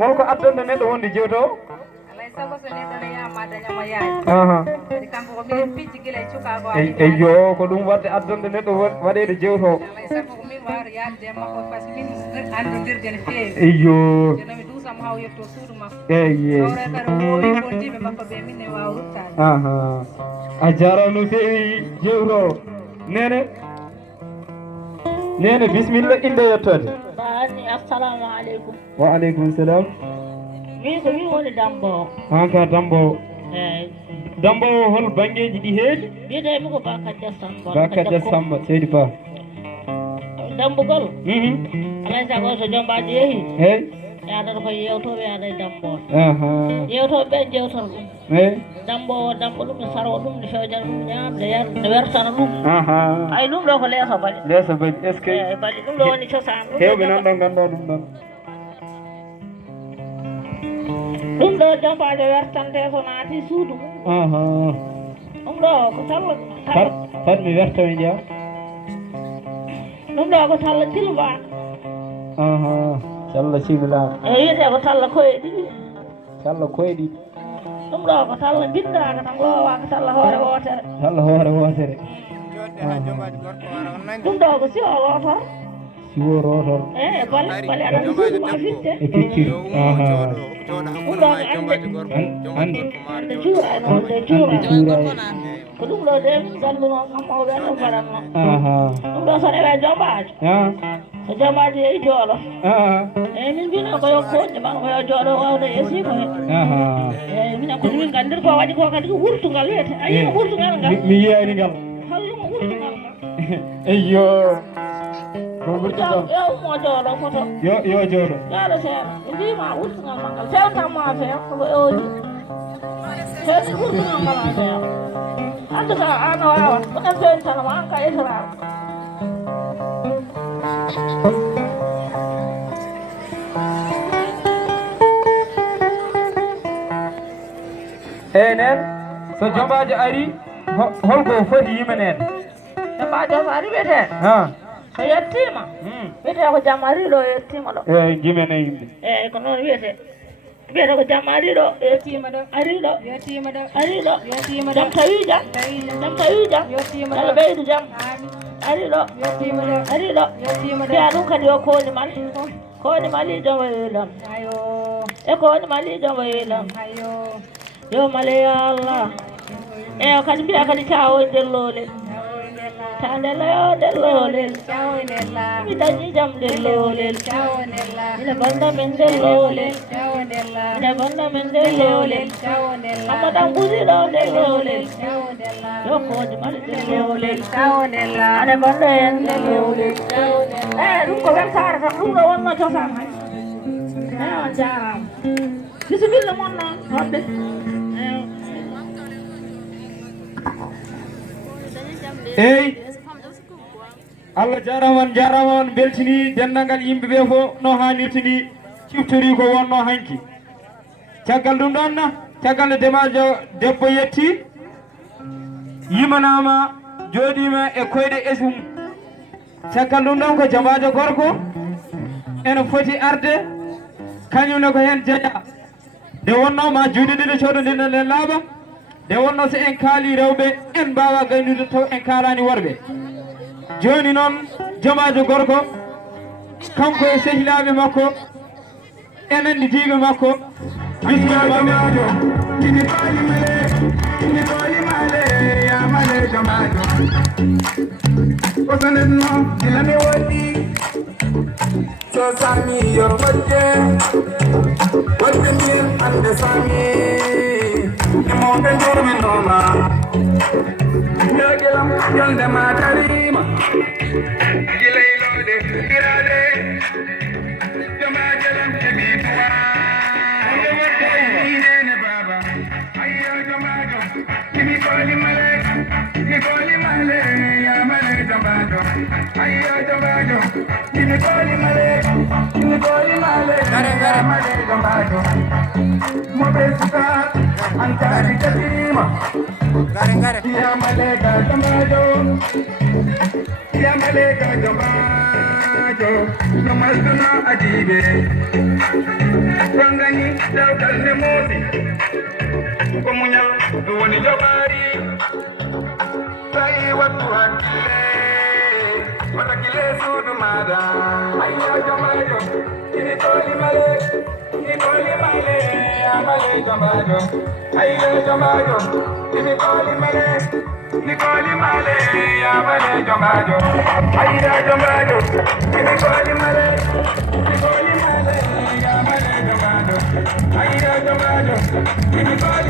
holko addanta neɗɗo wonde jewto alay sago so neɗɗo ne yama dañama yaji kadi kanko ko minen pijji guila e cukako eyyo ko ɗum wadde addanta neɗɗo waɗede jewto alay sago ko min wawde yaade e makko par ce que min andodirde no feewi eyyo jono mi duusamo haw yetto suudu makko eyye hawre kadi o wowi bondiɓe makko ɓe min e wawa ruttade a jarama no feewi jewto nene bisimilla inde yettode bani assalamu aleykum wa aleykum salam min ko min woni dambowo hanka dambowo eyyi dambowo hol banggueji ɗi heedi mbiyetemi ko bakadja samba bakadja samba seydi ba dambugol alay sago so jombaji yeehi hey yadata ko yewtoɓe yaada e damboɓe yewtoɓe ɓe jewtata ɗum hey dambowo dambo ɗum ne sarwo ɗum ne fewjana ɗum ñamde yarde ne wertana ɗum ay ɗum ɗo ko leeso baɗi est ce que eyyi baɗi ɗum ɗo woni cosaan hewɓe nan ɗo ganduɗa ɗum ɗon ɗum ɗo jombajo wertante so naati suudu mum ɗum ɗo ko talla fat mi werta mi jeeya ɗum ɗo ko talla silbaka talla similaka eyyi wiyete ko talla koye ɗiɗi talla koye ɗiɗi ɗum ɗo ko talla bindaka tan lowaka talla hoore wotere talla hoore wotere ɗum ɗo ko siwo rotor siwo rotor eyyi bale aɗa suudu ma fitte e picciri ɗum ɗo ko ande ande cuura no wonde cuura ko ɗum ɗo de galluno kam mawɓe ɗo mbaɗatno ɗum ɗo so rewe jombajo so jombajo yeehi jooɗo eyyi min mbino ko yo koƴƴe man koyo jooɗo wawde yesi ko he eyyi minen kono min gandir ko waɗi ko kadi ko wurtugal wiyete a yii wurtugal ngal mi yiyani ngal holluma wurtugal ngal eyyo ko wurtugal yo ummo jooɗo photo yo jooɗo jooɗo seeɗa ɓe mbima wurtugal ma ngal fewtanma feew ko oji fewti wurtugal ngala feew en tout cas an wawa ko en fewtanama an ka israel enen so jombajo ari holko foti yimanede jombajo so ari wiyete so yettima wiyete ko jamma ari ɗo yettima ɗo eyyi jimene yimɓe eyyi ko noon wiyete wiyete ko jamma ari ɗo yettima ɗo ari ɗo yettima ɗo ari ɗo yettima ɗo jam tawi jam jam tawi jam yettima ɗo kala ɓeydu jam ari ɗo yettima ɗo ari ɗo yettima ɗo fiya ɗum kadi yo kooni mal kooni mali jomo yeelam ayo e kooni mali jomo yeelam ayo yo male ya allah eyo kadi mbiya kadi cawo nder lolel ta ndella yo nder lolel cawo ndella mi dañi jam nder lolel cawo ndella ina banda men nder lolel cawo ndella ina banda men nder lolel cawo ndella amadan busiɗo nder lolel cawo ndella yo kooni mali nder lolel cawo ndella ane banda en nder lolel cawo ndella eyi ɗum ko weltare tan ɗum ɗo wonno cosaan hay eyi on jarama bisimilla moon noon hodde eyyi Allah jarama on beltini dendalngal yimɓeɓe fof no hannirta ni ciftori ko wonno hanki caggal ɗum ɗon caggal nde demajo debbo yetti yimanama joɗima e koyɗe esum caggal ɗum ɗon ko jambajo gorko ene foti arde kañumne ko hen jeeya nde wonno ma juuɗe ɗiɗi coɗodira nde laaɓa nde wonno so en kaali rewɓe en mbawa gaynude taw en kalani worɓe joni noon jomajo gorko kanko e sehilaɓe makko enen ndijiɓe makko bismillajo kini pali male yamale jomajo osanetno dilane woɗɗi so sami yo wadde mir ande sami imoɓe jorminoma yogelam yondema tarima gilaylode irade jomajelam keɓituwa inene baba ayyo jomajo kimi koli male yamale jomajo ayyo jomajo kimi koli male yamale jomajo moɓe suka antari katima yamale jomajo ko jamal tuna ajibe wangani dawdal ne mosi ko munyal do woni jabari sai watu hakile watakile sudu mada ayya jamajo ini toli male amale jamajo ayya jamajo ini toli male Nikoli male amale jamajo ayya jamajo ini toli male amale jamajo ayya jamajo ini toli